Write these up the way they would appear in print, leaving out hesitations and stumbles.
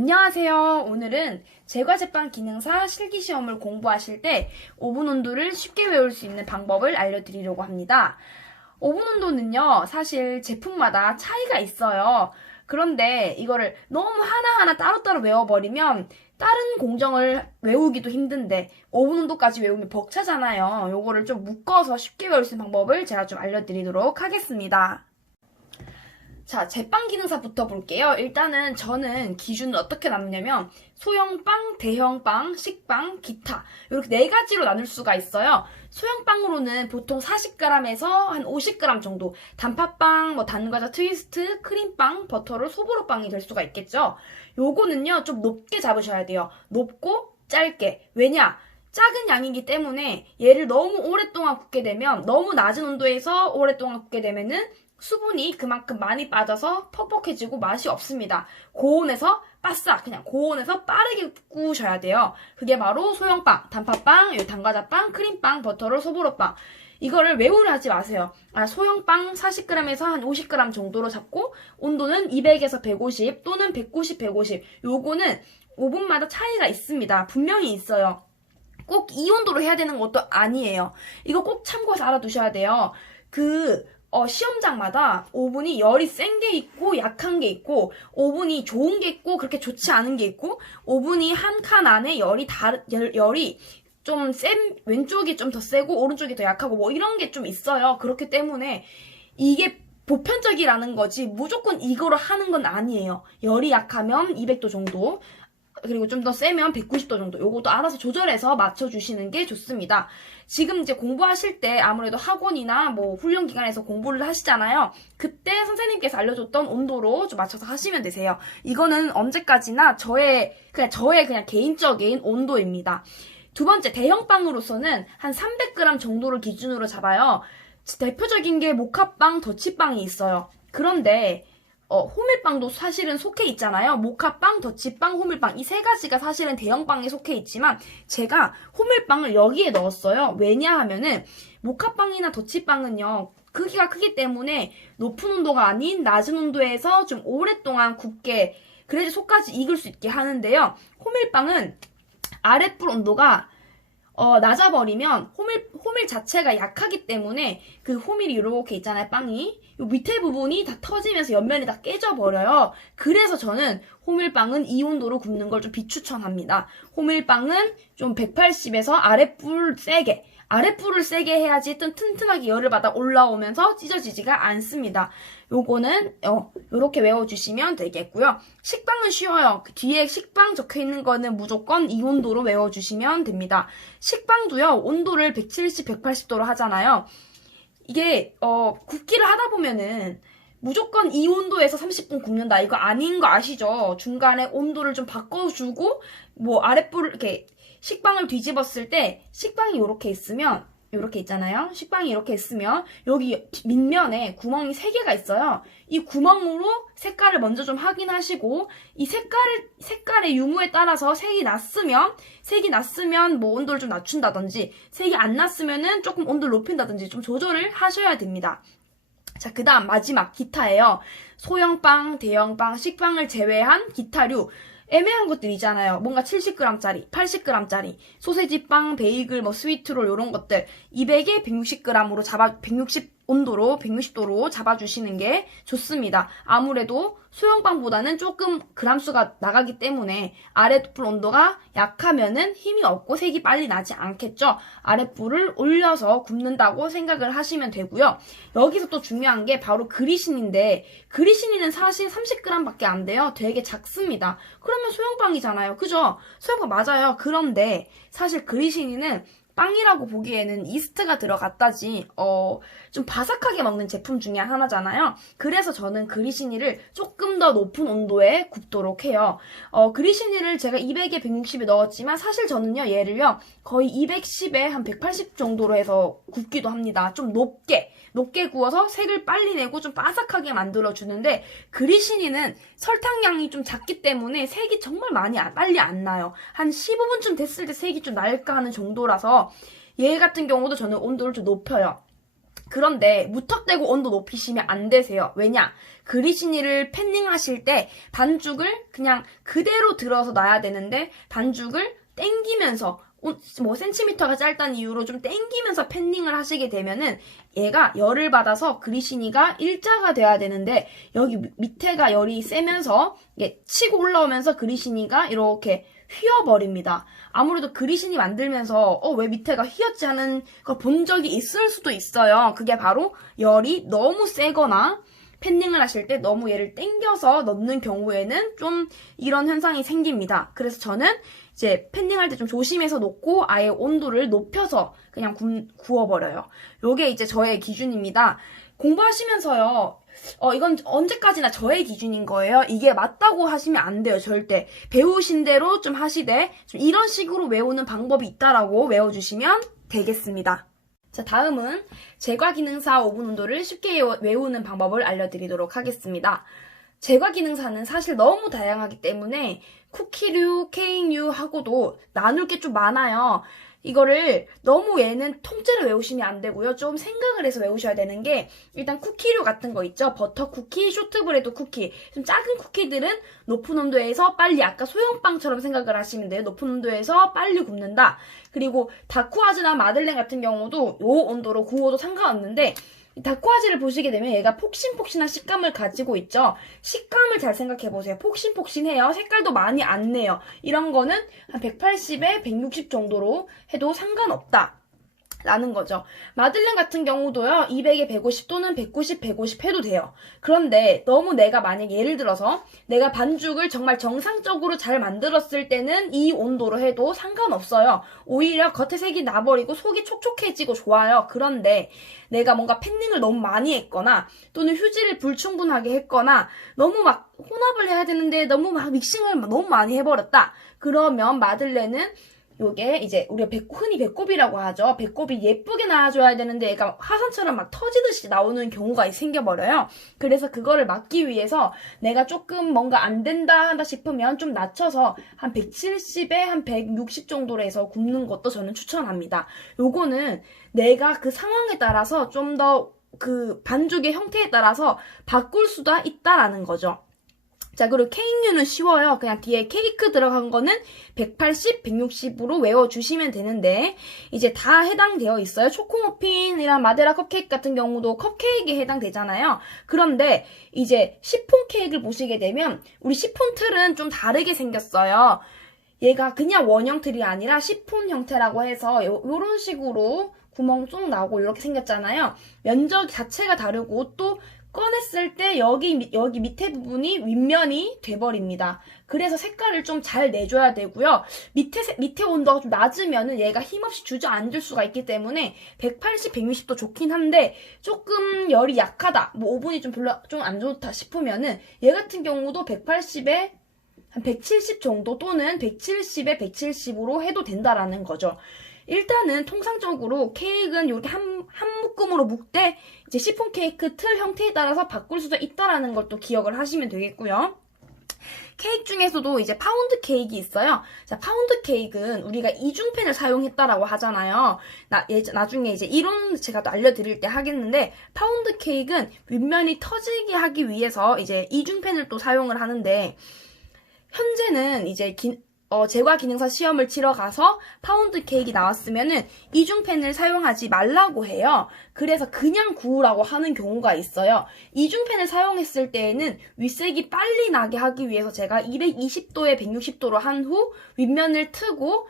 안녕하세요. 오늘은 제과제빵 기능사 실기시험을 공부하실 때 오븐 온도를 쉽게 외울 수 있는 방법을 알려드리려고 합니다. 오븐 온도는요, 사실 제품마다 차이가 있어요. 그런데 이거를 너무 하나하나 따로따로 외워버리면 다른 공정을 외우기도 힘든데 오븐 온도까지 외우면 벅차잖아요. 요거를 좀 묶어서 쉽게 외울 수 있는 방법을 제가 좀 알려드리도록 하겠습니다. 자, 제빵 기능사부터 볼게요. 일단은 저는 기준을 어떻게 나누냐면 소형빵, 대형빵, 식빵, 기타 이렇게 네 가지로 나눌 수가 있어요. 소형빵으로는 보통 40g에서 한 50g 정도 단팥빵, 단과자 트위스트, 크림빵, 버터로 소보로빵이 될 수가 있겠죠. 요거는요 좀 높게 잡으셔야 돼요. 높고 짧게. 왜냐? 작은 양이기 때문에 얘를 너무 오랫동안 굽게 되면 너무 낮은 온도에서 오랫동안 굽게 되면은 수분이 그만큼 많이 빠져서 퍽퍽해지고 맛이 없습니다. 고온에서 바싹 그냥 고온에서 빠르게 구우셔야 돼요. 그게 바로 소형빵, 단팥빵, 단과자빵, 크림빵, 버터롤, 소보로빵. 이거를 외우려 하지 마세요. 소형빵 40g에서 한 50g 정도로 잡고 온도는 200에서 150 또는 190, 150. 요거는 오븐마다 차이가 있습니다. 분명히 있어요. 꼭 이 온도로 해야 되는 것도 아니에요. 이거 꼭 참고해서 알아두셔야 돼요. 시험장마다 오븐이 열이 센 게 있고 약한 게 있고 오븐이 좋은 게 있고 그렇게 좋지 않은 게 있고 오븐이 한 칸 안에 열이 좀 왼쪽이 좀 더 세고 오른쪽이 더 약하고 이런 게 좀 있어요. 그렇기 때문에 이게 보편적이라는 거지 무조건 이거로 하는 건 아니에요. 열이 약하면 200도 정도 그리고 좀 더 세면 190도 정도 요것도 알아서 조절해서 맞춰주시는 게 좋습니다. 지금 이제 공부하실 때 아무래도 학원이나 훈련기관에서 공부를 하시잖아요. 그때 선생님께서 알려줬던 온도로 좀 맞춰서 하시면 되세요. 이거는 언제까지나 저의 그냥 개인적인 온도입니다. 두 번째, 대형빵으로서는 한 300g 정도를 기준으로 잡아요. 대표적인 게 모카빵, 더치빵이 있어요. 그런데 호밀빵도 사실은 속해 있잖아요. 모카빵, 더치빵, 호밀빵 이 세 가지가 사실은 대형빵에 속해 있지만 제가 호밀빵을 여기에 넣었어요. 왜냐하면은 모카빵이나 더치빵은요 크기가 크기 때문에 높은 온도가 아닌 낮은 온도에서 좀 오랫동안 굽게 그래야지 속까지 익을 수 있게 하는데요. 호밀빵은 아랫불 온도가 낮아버리면 호밀 자체가 약하기 때문에 그 호밀이 이렇게 있잖아요, 빵이. 요 밑에 부분이 다 터지면서 옆면이 다 깨져버려요. 그래서 저는 호밀빵은 이 온도로 굽는 걸 좀 비추천합니다. 호밀빵은 좀 180에서 아랫불을 세게 해야지 튼튼하게 열을 받아 올라오면서 찢어지지가 않습니다. 요거는 요렇게 외워주시면 되겠고요. 식빵은 쉬워요. 그 뒤에 식빵 적혀있는 거는 무조건 이 온도로 외워주시면 됩니다. 식빵도요 온도를 170, 180도로 하잖아요. 이게 굽기를 하다 보면은 무조건 이 온도에서 30분 굽는다 이거 아닌 거 아시죠? 중간에 온도를 좀 바꿔주고 아랫불을 이렇게 식빵을 뒤집었을 때 식빵이 이렇게 있으면 이렇게 있잖아요. 식빵이 이렇게 있으면 여기 밑면에 구멍이 3개가 있어요. 이 구멍으로 색깔을 먼저 좀 확인하시고 이 색깔의 유무에 따라서 색이 났으면 온도를 좀 낮춘다든지 색이 안 났으면은 조금 온도를 높인다든지 좀 조절을 하셔야 됩니다. 자, 그 다음 마지막 기타예요. 소형빵, 대형빵, 식빵을 제외한 기타류 애매한 것들이잖아요. 뭔가 70g짜리, 80g짜리, 소세지빵, 베이글, 스위트롤 이런 것들 200에 160g으로 160도로 잡아주시는 게 좋습니다. 아무래도 소형빵보다는 조금 그람수가 나가기 때문에 아랫불 온도가 약하면은 힘이 없고 색이 빨리 나지 않겠죠. 아랫불을 올려서 굽는다고 생각을 하시면 되고요. 여기서 또 중요한 게 바로 그리시니인데 그리시니는 사실 30g밖에 안 돼요. 되게 작습니다. 그러면 소형빵이잖아요. 그죠? 소형빵 맞아요. 그런데 사실 그리시니는 빵이라고 보기에는 이스트가 들어갔다지 좀 바삭하게 먹는 제품 중에 하나잖아요. 그래서 저는 그리시니를 조금 더 높은 온도에 굽도록 해요. 그리시니를 제가 200에 160에 넣었지만 사실 저는요 얘를요 거의 210에 한 180 정도로 해서 굽기도 합니다. 좀 높게 구워서 색을 빨리 내고 좀 바삭하게 만들어주는데 그리시니는 설탕량이 좀 작기 때문에 색이 정말 빨리 안 나요. 한 15분쯤 됐을 때 색이 좀 날까 하는 정도라서 얘 같은 경우도 저는 온도를 좀 높여요. 그런데 무턱대고 온도 높이시면 안 되세요. 왜냐? 그리시니를 팬닝 하실 때 반죽을 그냥 그대로 들어서 놔야 되는데 반죽을 당기면서 뭐 센티미터가 짧다는 이유로 좀 당기면서 팬닝을 하시게 되면은 얘가 열을 받아서 그리시니가 일자가 돼야 되는데 여기 밑에가 열이 세면서 이게 치고 올라오면서 그리시니가 이렇게 휘어버립니다. 아무래도 그리시니 만들면서 왜 밑에가 휘었지 하는 걸 본 적이 있을 수도 있어요. 그게 바로 열이 너무 세거나 팬닝을 하실 때 너무 얘를 당겨서 넣는 경우에는 좀 이런 현상이 생깁니다. 그래서 저는 이제 팬닝할 때 좀 조심해서 놓고 아예 온도를 높여서 그냥 구워버려요. 요게 이제 저의 기준입니다. 공부하시면서요. 이건 언제까지나 저의 기준인 거예요. 이게 맞다고 하시면 안 돼요. 절대. 배우신 대로 좀 하시되 좀 이런 식으로 외우는 방법이 있다라고 외워주시면 되겠습니다. 자, 다음은 제과기능사 오븐 온도를 쉽게 외우는 방법을 알려드리도록 하겠습니다. 제과기능사는 사실 너무 다양하기 때문에 쿠키류, 케이크류 하고도 나눌 게 좀 많아요. 이거를 너무 얘는 통째로 외우시면 안 되고요. 좀 생각을 해서 외우셔야 되는 게 일단 쿠키류 같은 거 있죠. 버터 쿠키, 쇼트브레드 쿠키. 좀 작은 쿠키들은 높은 온도에서 빨리 아까 소형빵처럼 생각을 하시면 돼요. 높은 온도에서 빨리 굽는다. 그리고 다쿠아즈나 마들렌 같은 경우도 이 온도로 구워도 상관없는데 이 다쿠아즈를 보시게 되면 얘가 폭신폭신한 식감을 가지고 있죠. 식감을 잘 생각해보세요. 폭신폭신해요. 색깔도 많이 안 내요. 이런 거는 한 180에 160 정도로 해도 상관없다. 라는 거죠. 마들렌 같은 경우도요. 200에 150 또는 190, 150 해도 돼요. 그런데 너무 내가 만약에 예를 들어서 내가 반죽을 정말 정상적으로 잘 만들었을 때는 이 온도로 해도 상관없어요. 오히려 겉에 색이 나버리고 속이 촉촉해지고 좋아요. 그런데 내가 뭔가 팬닝을 너무 많이 했거나 또는 휴지를 불충분하게 했거나 너무 막 혼합을 해야 되는데 너무 막 믹싱을 너무 많이 해버렸다. 그러면 마들렌은 요게 이제 우리가 흔히 배꼽이라고 하죠. 배꼽이 예쁘게 나와줘야 되는데 얘가 화산처럼 막 터지듯이 나오는 경우가 생겨버려요. 그래서 그거를 막기 위해서 내가 조금 뭔가 안 된다 한다 싶으면 좀 낮춰서 한 170에 한 160 정도로 해서 굽는 것도 저는 추천합니다. 요거는 내가 그 상황에 따라서 좀 더 그 반죽의 형태에 따라서 바꿀 수도 있다라는 거죠. 자, 그리고 케이크류는 쉬워요. 그냥 뒤에 케이크 들어간 거는 180, 160으로 외워주시면 되는데 이제 다 해당되어 있어요. 초코머핀이랑 마데라 컵케이크 같은 경우도 컵케이크에 해당되잖아요. 그런데 이제 시폰 케이크를 보시게 되면 우리 시폰 틀은 좀 다르게 생겼어요. 얘가 그냥 원형 틀이 아니라 시폰 형태라고 해서 요런 식으로 구멍 쏙 나고 이렇게 생겼잖아요. 면적 자체가 다르고 또 꺼냈을 때 여기 밑에 부분이 윗면이 돼버립니다. 그래서 색깔을 좀 잘 내줘야 되고요. 밑에 온도가 좀 낮으면은 얘가 힘없이 주저앉을 수가 있기 때문에 180, 160도 좋긴 한데 조금 열이 약하다. 뭐 오븐이 좀 별로 좀 안 좋다 싶으면은 얘 같은 경우도 180에 한 170 정도 또는 170에 170으로 해도 된다라는 거죠. 일단은 통상적으로 케이크는 이렇게 한 묶음으로 묶되 이제 시폰 케이크 틀 형태에 따라서 바꿀 수도 있다라는 걸 또 기억을 하시면 되겠고요. 케이크 중에서도 이제 파운드 케이크 있어요. 자, 파운드 케이크는 우리가 이중팬을 사용했다라고 하잖아요. 나중에 이제 이론 제가 또 알려드릴 때 하겠는데 파운드 케이크는 윗면이 터지게 하기 위해서 이제 이중팬을 또 사용을 하는데 현재는 이제 제과 기능사 시험을 치러 가서 파운드 케이크 나왔으면은 이중팬을 사용하지 말라고 해요. 그래서 그냥 구우라고 하는 경우가 있어요. 이중팬을 사용했을 때에는 윗색이 빨리 나게 하기 위해서 제가 220도에 160도로 한 후 윗면을 트고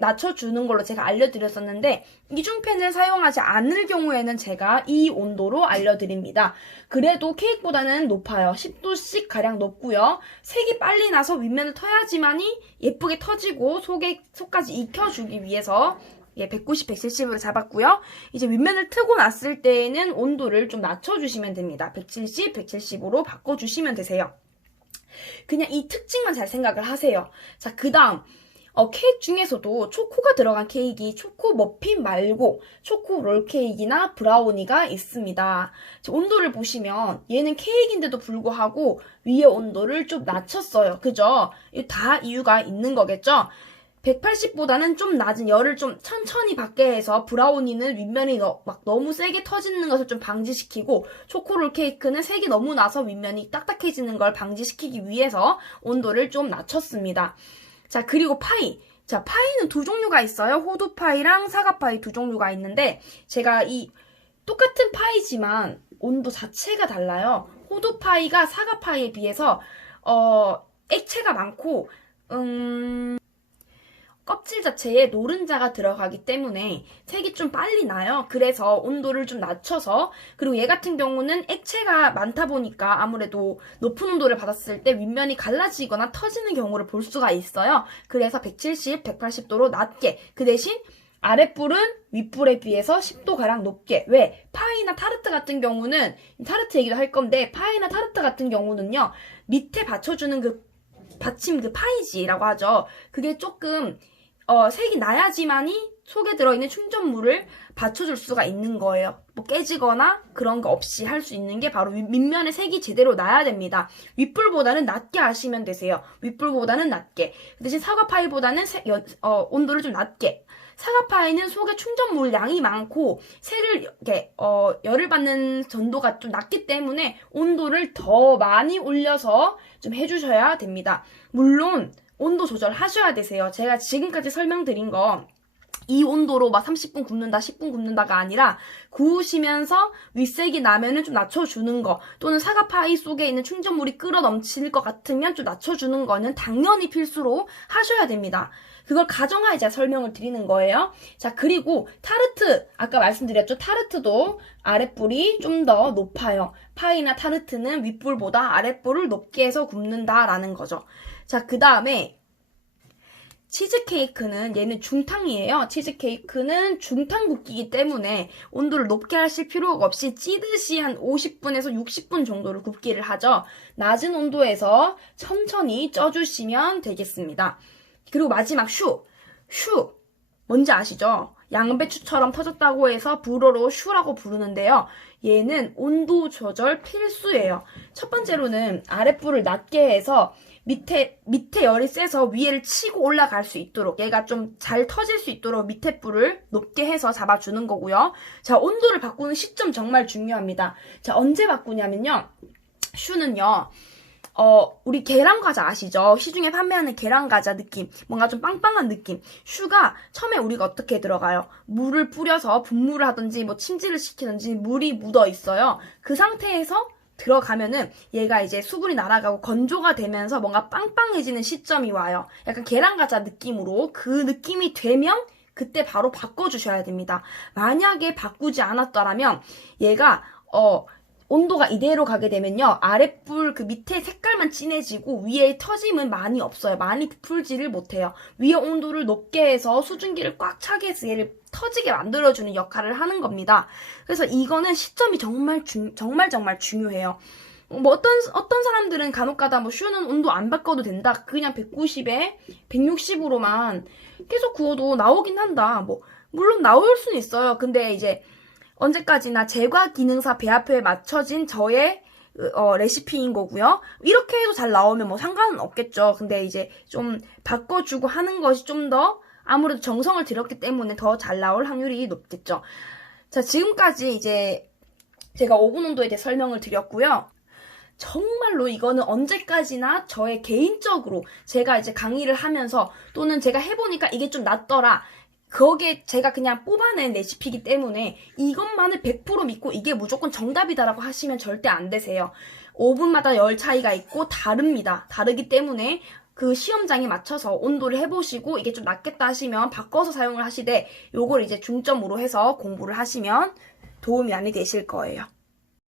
낮춰주는 걸로 제가 알려드렸었는데 이중팬을 사용하지 않을 경우에는 제가 이 온도로 알려드립니다. 그래도 케이크보다는 높아요. 10도씩 가량 높고요. 색이 빨리 나서 윗면을 터야지만이 예쁘게 터지고 속까지 익혀주기 위해서 190, 170으로 잡았고요. 이제 윗면을 트고 났을 때에는 온도를 좀 낮춰주시면 됩니다. 170, 170으로 바꿔주시면 되세요. 그냥 이 특징만 잘 생각을 하세요. 자, 그 다음 케이크 중에서도 초코가 들어간 케이크, 초코 머핀 말고 초코 롤 케이크나 브라우니가 있습니다. 온도를 보시면 얘는 케이크인데도 불구하고 위에 온도를 좀 낮췄어요. 그죠? 다 이유가 있는 거겠죠? 180보다는 좀 낮은 열을 좀 천천히 받게 해서 브라우니는 윗면이 막 너무 세게 터지는 것을 좀 방지시키고 초코롤 케이크는 색이 너무 나서 윗면이 딱딱해지는 걸 방지시키기 위해서 온도를 좀 낮췄습니다. 자, 그리고 파이. 자, 파이는 두 종류가 있어요. 호두파이랑 사과파이 두 종류가 있는데 제가 이 똑같은 파이지만 온도 자체가 달라요. 호두파이가 사과파이에 비해서 액체가 많고 껍질 자체에 노른자가 들어가기 때문에 색이 좀 빨리 나요. 그래서 온도를 좀 낮춰서, 그리고 얘 같은 경우는 액체가 많다 보니까 아무래도 높은 온도를 받았을 때 윗면이 갈라지거나 터지는 경우를 볼 수가 있어요. 그래서 170, 180도로 낮게, 그 대신 아랫불은 윗불에 비해서 10도가량 높게. 왜? 파이나 타르트 같은 경우는, 타르트 얘기도 할 건데, 파이나 타르트 같은 경우는요, 밑에 받쳐주는 그 받침, 그 파이지라고 하죠. 그게 조금 색이 나야지만이 속에 들어있는 충전물을 받쳐줄 수가 있는 거예요. 뭐 깨지거나 그런 거 없이 할 수 있는 게 바로 밑면의 색이 제대로 나야 됩니다. 윗불보다는 낮게 하시면 되세요. 윗불보다는 낮게. 그 대신 사과파이보다는 온도를 좀 낮게. 사과파이는 속에 충전물 양이 많고 색을 이렇게 열을 받는 전도가 좀 낮기 때문에 온도를 더 많이 올려서 좀 해주셔야 됩니다. 물론 온도 조절하셔야 되세요. 제가 지금까지 설명드린 거 이 온도로 막 30분 굽는다, 10분 굽는다가 아니라 구우시면서 윗색이 나면은 좀 낮춰주는 거, 또는 사과파이 속에 있는 충전물이 끓어 넘칠 것 같으면 좀 낮춰주는 거는 당연히 필수로 하셔야 됩니다. 그걸 가정하에 제가 설명을 드리는 거예요. 자, 그리고 타르트, 아까 말씀드렸죠. 타르트도 아랫불이 좀 더 높아요. 파이나 타르트는 윗불보다 아랫불을 높게 해서 굽는다라는 거죠. 자, 그 다음에 치즈케이크는 얘는 중탕이에요. 치즈케이크는 중탕 굽기이기 때문에 온도를 높게 하실 필요가 없이 찌듯이 한 50분에서 60분 정도를 굽기를 하죠. 낮은 온도에서 천천히 쪄주시면 되겠습니다. 그리고 마지막 슈 뭔지 아시죠? 양배추처럼 터졌다고 해서 불어로 슈라고 부르는데요. 얘는 온도 조절 필수예요. 첫 번째로는 아랫불을 낮게 해서 밑에 열이 세서 위에를 치고 올라갈 수 있도록, 얘가 좀 잘 터질 수 있도록 밑에 불을 높게 해서 잡아주는 거고요. 자, 온도를 바꾸는 시점 정말 중요합니다. 자, 언제 바꾸냐면요. 슈는요. 우리 계란과자 아시죠? 시중에 판매하는 계란과자 느낌. 뭔가 좀 빵빵한 느낌. 슈가 처음에 우리가 어떻게 들어가요? 물을 뿌려서 분무를 하든지 뭐 침질을 시키든지 물이 묻어 있어요. 그 상태에서 들어가면은 얘가 이제 수분이 날아가고 건조가 되면서 뭔가 빵빵해지는 시점이 와요. 약간 계란과자 느낌으로 그 느낌이 되면 그때 바로 바꿔주셔야 됩니다. 만약에 바꾸지 않았더라면 얘가 온도가 이대로 가게 되면요. 아랫불 그 밑에 색깔만 진해지고 위에 터짐은 많이 없어요. 많이 부풀지를 못해요. 위에 온도를 높게 해서 수증기를 꽉 차게 해서 얘를 터지게 만들어주는 역할을 하는 겁니다. 그래서 이거는 시점이 정말 중요해요. 뭐 어떤 사람들은 간혹가다 뭐 슈는 온도 안 바꿔도 된다. 그냥 190에 160으로만 계속 구워도 나오긴 한다. 뭐 물론 나올 수는 있어요. 근데 이제 언제까지나 제과 기능사 배합표에 맞춰진 저의 레시피인 거고요. 이렇게 해도 잘 나오면 뭐 상관은 없겠죠. 근데 이제 좀 바꿔주고 하는 것이 좀 더 아무래도 정성을 들였기 때문에 더 잘 나올 확률이 높겠죠. 자, 지금까지 이제 제가 오븐 온도에 대해 설명을 드렸고요. 정말로 이거는 언제까지나 저의 개인적으로 제가 이제 강의를 하면서 또는 제가 해보니까 이게 좀 낫더라. 거기에 제가 그냥 뽑아낸 레시피이기 때문에 이것만을 100% 믿고 이게 무조건 정답이다라고 하시면 절대 안 되세요. 오븐마다 열 차이가 있고 다릅니다. 다르기 때문에 그 시험장에 맞춰서 온도를 해보시고 이게 좀 낫겠다 하시면 바꿔서 사용을 하시되 요걸 이제 중점으로 해서 공부를 하시면 도움이 많이 되실 거예요.